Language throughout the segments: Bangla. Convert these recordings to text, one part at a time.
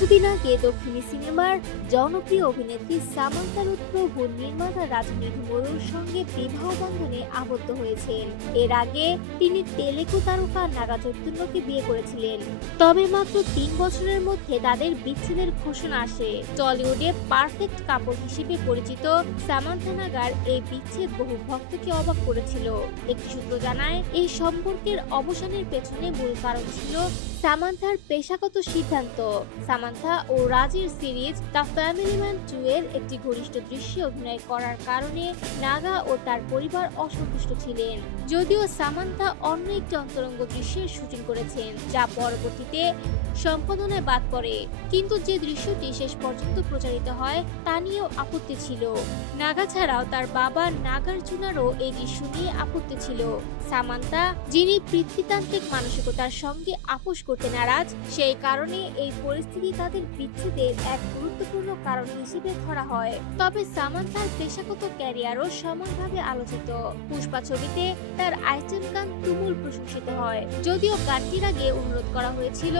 কিছুদিন আগে দক্ষিণী সিনেমার জনপ্রিয় অভিনেত্রী সামান্থা রুথ প্রভু নির্মাতা রাজনিধি বড়ুর সঙ্গে বিবাহ বন্ধনে আবদ্ধ হয়েছেন। এর আগে তিনি তেলেগু তারকা নাগা চৈতন্যকে বিয়ে করেছিলেন। তবে মাত্র ৩ বছরের মধ্যে তাদের বিচ্ছেদের ঘোষণা আসে। টলিউডে পারফেক্ট কাপল হিসেবে পরিচিত সামান্থা নাগার এই বিচ্ছেদ বহু ভক্তকে অবাক করেছিল। একটি সূত্র জানায়, এই সম্পর্কের অবসানের পেছনে মূল কারণ ছিল সামান্থার পেশাগত সিদ্ধান্ত। সামান্থা ও রাজের সিরিজ দ্য ফ্যামিলি ম্যান 2 এর একটি ঘনিষ্ঠ দৃশ্যে অভিনয় করার কারণে নাগা ও তার পরিবার অসন্তুষ্ট ছিলেন। যদিও সামান্থা অন্য একটি অন্তরঙ্গ দৃশ্যের শুটিং করেছেন, যা পরবর্তীতে সম্পাদনায় বাদ পড়ে, কিন্তু যে দৃশ্যটি শেষ পর্যন্ত প্রচারিত হয় তা নিয়েও আপত্তি ছিল। নাগা ছাড়াও তার বাবা নাগার্জুনারও এই দৃশ্য নিয়ে আপত্তি ছিল। সামান্থা, যিনি পিতৃতান্ত্রিক মানসিকতার সঙ্গে আপোষ করতে নারাজ, সেই কারণে এই পরিস্থিতি তাদের বিচ্ছেদের এক গুরুত্বপূর্ণ কারণ হিসেবে ধরা হয়। তবে সামান্থার পেশাগত ক্যারিয়ারও সমানভাবে আলোচিত। পুষ্পা ছবিতে তার আইটেম গান তুমুল প্রশংসিত হয়। যদিও গানটির আগে অনুরোধ করা হয়েছিল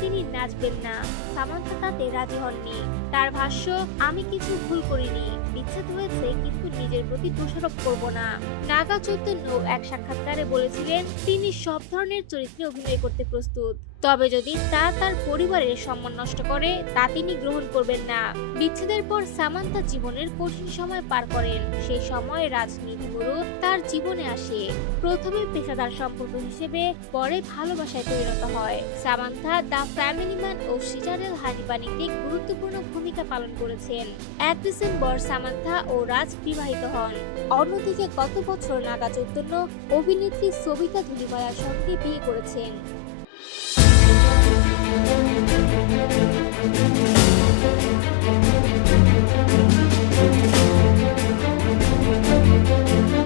তিনি নাচবেন না, সামান্থা তাতে রাজি হননি। তার ভাষ্য, আমি কিছু ভুল করিনি, বিচ্ছেদ হয়েছে কিন্তু নিজের প্রতি দোষারোপ করব না। নাগা চৈতন্য এক সাক্ষাৎকারে বলেছিলেন তিনি সব ধরনের চরিত্রে অভিনয় করতে প্রস্তুত, তবে যদি তা তার পরিবারের সম্মান নষ্ট করে তা তিনি গ্রহণ করবেন না। বিচ্ছেদের পর সামান্থা জীবনের কঠিন সময় পার করেন। সেই সময় রাজনীতি গুরু তার জীবনে আসে, প্রথমে পেশাদার সম্পর্ক হিসেবে, পরে ভালোবাসায় পরিণত হয়। সামান্থা দ্য ফ্যামিলি ম্যান ও সিজারেল হানিবানিতে গুরুত্বপূর্ণ ভূমিকা পালন করেছেন। ১ ডিসেম্বর সামান্থা ও রাজ বিবাহিত হন। অন্যদিকে গত বছর নাগা চৈতন্য অভিনেত্রী সবিতা ধুলিমালার সঙ্গে বিয়ে করেছেন।